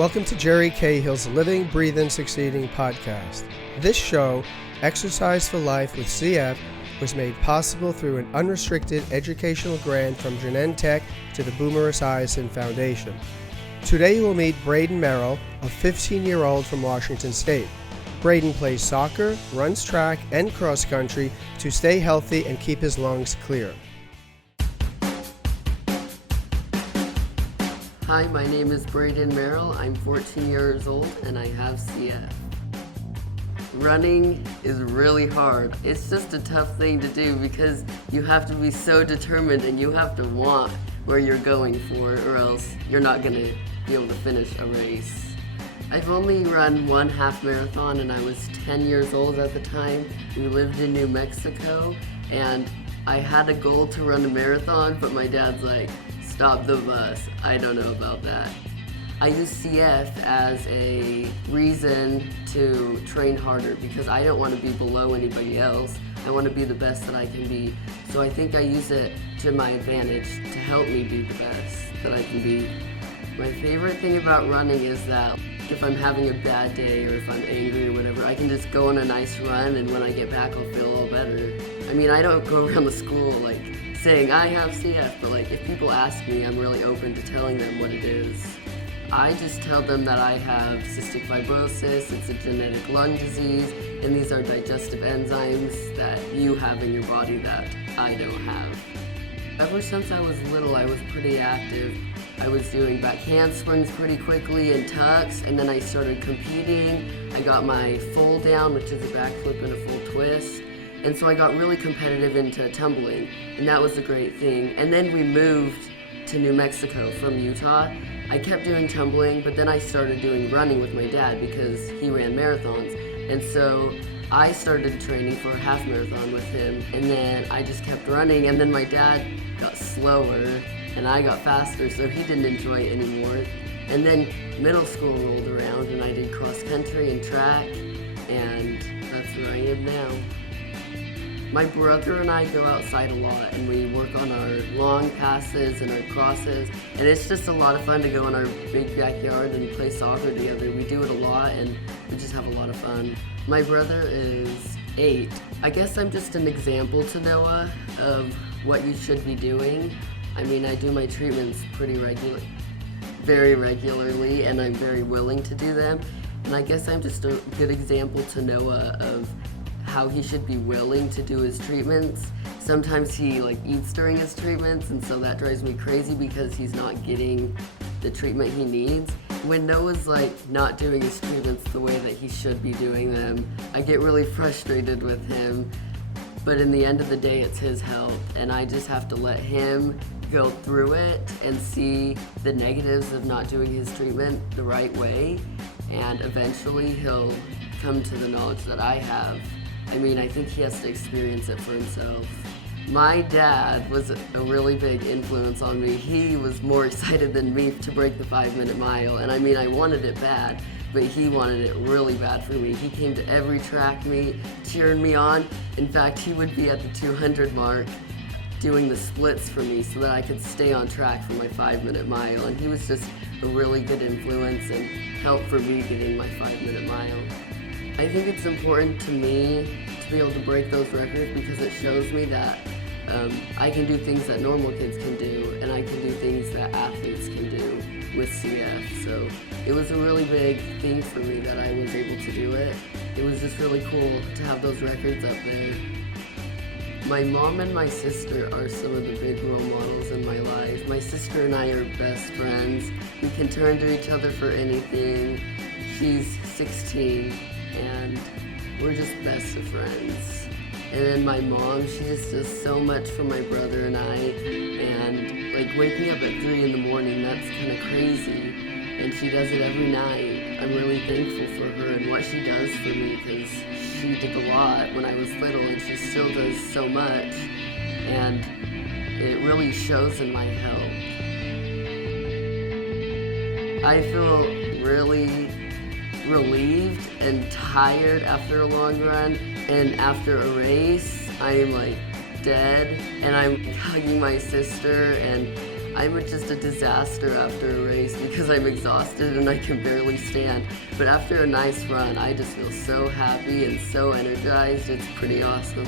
Welcome to Jerry Cahill's Living, Breathing, Succeeding podcast. This show, Exercise for Life with CF, was made possible through an unrestricted educational grant from Genentech to the Boomer Esiason Foundation. Today you will meet Brayden Merrill, a 15-year-old from Washington State. Brayden plays soccer, runs track, and cross country to stay healthy and keep his lungs clear. Hi, my name is Brayden Merrill. I'm 14 years old and I have CF. Running is really hard. It's just a tough thing to do because you have to be so determined and you have to want where you're going for, or else you're not going to be able to finish a race. I've only run one half marathon and I was 10 years old at the time. We lived in New Mexico and I had a goal to run a marathon, but my dad's like, stop the bus. I don't know about that. I use CF as a reason to train harder because I don't want to be below anybody else. I want to be the best that I can be. So I think I use it to my advantage to help me be the best that I can be. My favorite thing about running is that if I'm having a bad day or if I'm angry or whatever, I can just go on a nice run and when I get back I'll feel all better. I mean, I don't go around the school like saying I have CF, but like if people ask me, I'm really open to telling them what it is. I just tell them that I have cystic fibrosis, it's a genetic lung disease, and these are digestive enzymes that you have in your body that I don't have. Ever since I was little, I was pretty active. I was doing back handsprings pretty quickly and tucks, and then I started competing. I got my full down, which is a backflip and a full twist. And so I got really competitive into tumbling, and that was a great thing. And then we moved to New Mexico from Utah. I kept doing tumbling, but then I started doing running with my dad because he ran marathons. And so I started training for a half marathon with him, and then I just kept running, and then my dad got slower, and I got faster, so he didn't enjoy it anymore. And then middle school rolled around, and I did cross country and track, and that's where I am now. My brother and I go outside a lot and we work on our long passes and our crosses, and it's just a lot of fun to go in our big backyard and play soccer together. We do it a lot and we just have a lot of fun. My brother is 8. I guess I'm just an example to Noah of what you should be doing. I mean, I do my treatments very regularly, and I'm very willing to do them. And I guess I'm just a good example to Noah of how he should be willing to do his treatments. Sometimes he eats during his treatments, and so that drives me crazy because he's not getting the treatment he needs. When Noah's not doing his treatments the way that he should be doing them, I get really frustrated with him. But in the end of the day, it's his health, and I just have to let him go through it and see the negatives of not doing his treatment the right way, and eventually he'll come to the knowledge that I have. I mean, I think he has to experience it for himself. My dad was a really big influence on me. He was more excited than me to break the 5-minute mile, and I mean, I wanted it bad, but he wanted it really bad for me. He came to every track meet, cheering me on. In fact, he would be at the 200 mark doing the splits for me so that I could stay on track for my 5-minute mile, and he was just a really good influence and help for me getting my 5-minute mile. I think it's important to me to be able to break those records because it shows me that I can do things that normal kids can do, and I can do things that athletes can do with CF. So it was a really big thing for me that I was able to do it. It was just really cool to have those records up there. My mom and my sister are some of the big role models in my life. My sister and I are best friends. We can turn to each other for anything. She's 16. And we're just best of friends. And then my mom, she just does so much for my brother and I, and waking up at 3 in the morning, that's kind of crazy, and she does it every night. I'm really thankful for her and what she does for me because she did a lot when I was little and she still does so much, and it really shows in my health. I feel really relieved and tired after a long run, and after a race I'm dead and I'm hugging my sister and I'm just a disaster after a race because I'm exhausted and I can barely stand. But after a nice run, I just feel so happy and so energized. It's pretty awesome.